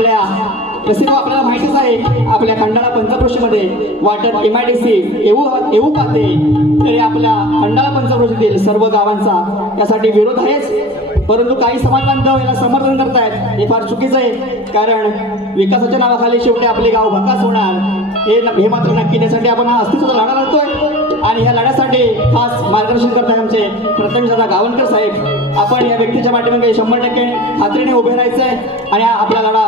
आपल्या प्रसिद्ध आपल्याला माहितीच आहे आपल्या Khandala पंचक्रोशीमध्ये water M I D C येऊ येऊ पाहते. तरी आपल्या खंडाळा पंचक्रोशीतील सर्व गावांचा यासाठी विरोध आहेच. परंतु काही समाज बांधव याला समर्थन करतायत. हे फार चुकीचं आहे. कारण विकासाच्या नावाखाली शेवटी आपले गाव भकास होणार. हे हे मात्र नक्की त्यासाठी आपण हा अस्तित्वाचा लढा लढतोय. आणि ह्या लढ्यासाठी खास मार्गदर्शन करताय आमचे प्रथम दादा गावणकर साहेब. आपण या व्यक्तीच्या पाठीमागे शंभर टक्के खात्रीने उभे राहायचं आहे आणि आपला लढा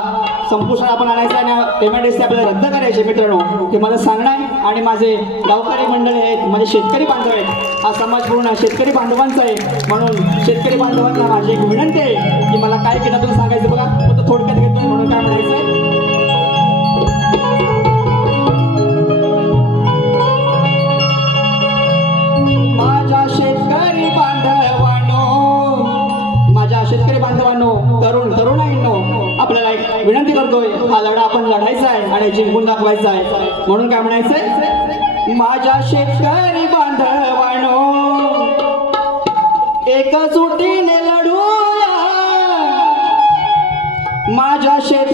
संपुष्टात आपण आणायचं आणि पेमेंट आय सी आपल्याला रद्द करायचे मित्रांनो. हे मला सांगणं आहे आणि माझे गावकरी मंडळी आहेत माझे शेतकरी बांधव आहेत. हा समाज पूर्ण शेतकरी बांधवांचा आहे. म्हणून शेतकरी बांधवांना माझी एक विनंती आहे की मला काय केलं सांगायचं आपल्याला एक विनंती करतोय हा लढा आपण लढायचा आहे आणि जिंकून दाखवायचा आहे. म्हणून काय म्हणायचंय? माझ्या शेतकरी बांधवानो एका सुटीने लढूया. माझ्या शेतकरी